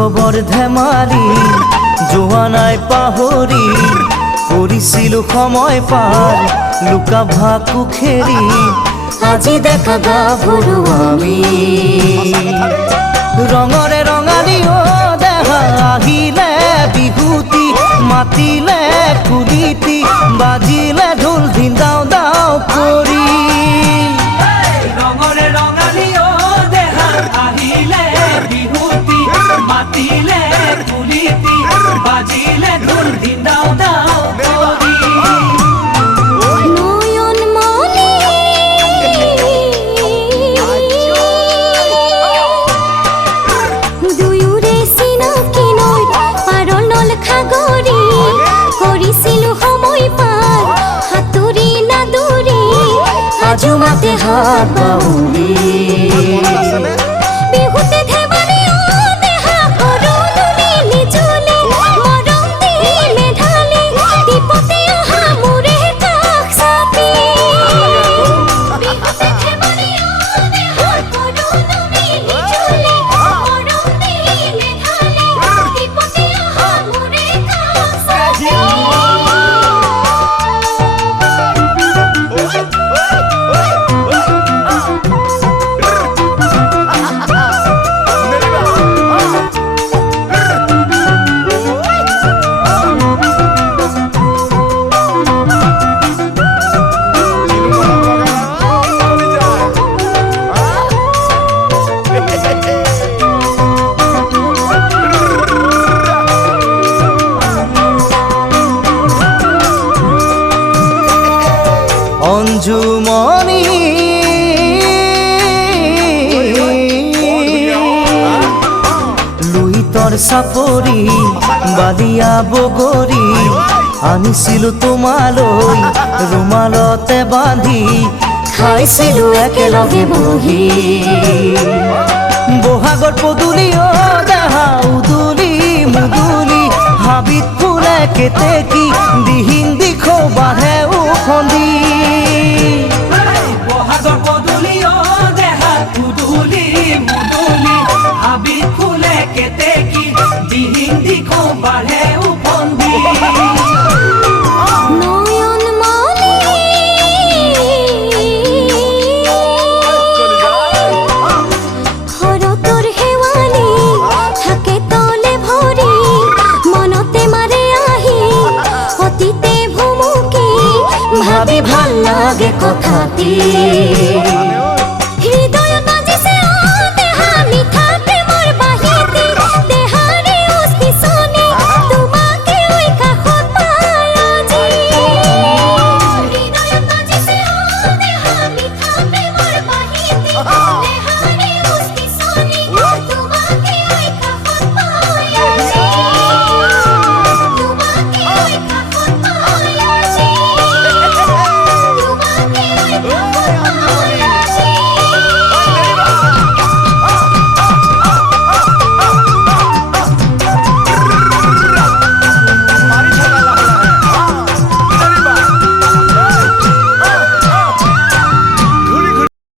খবৰ ধেমালি যোৱা নাই পাহৰি কৰিছিলো সময় পাৰ লুকা ভাকু খেৰি আজি দেখা গাভৰু আমি ৰঙৰে ৰঙালী দেহা আহিলে বিহুতি মাতিলে কুলিতি বাজিলে ঢোল ধিন্দাও দাও কৰি ৰঙৰে ৰঙালী দেহা আহিলে বিহুতি মাতিলে কুলিতি বাজিলে ঢোল ধিন্দাও দাও কৰি আজুমাতে হাত বাউলি বিহুতে ধেমালি দেহা কৰো তুলি জুলি মৰম দিলে ঢালি দীপতে অহা মোৰে কাষ চাপি বিহুতে ধেমালি দেহা কৰো তুলি জুলি মৰম দিলে ঢালি দীপতে অহা মোৰে কাষ চাপি অঞ্জুমণি লুইতৰ চাপৰি বালিয়া বগৰী আনিছিলো তোমালৈ ৰুমালতে বান্ধি খাইছিলো একেলগে বহি বহাগৰ পদূলি দেহা উদুলি মুদুলি হাবিত ফুলে কেতেকী দিহিং দিখৌ বাঢ়ে উফন্দি বহাগৰ পদূলি দেহা উদুলি মুদুলি হাবিত ফুলে কেতেকী দিহিং দিখৌ বাঢ়ে উফন্দি ভাবি ভাল লাগে কথাটি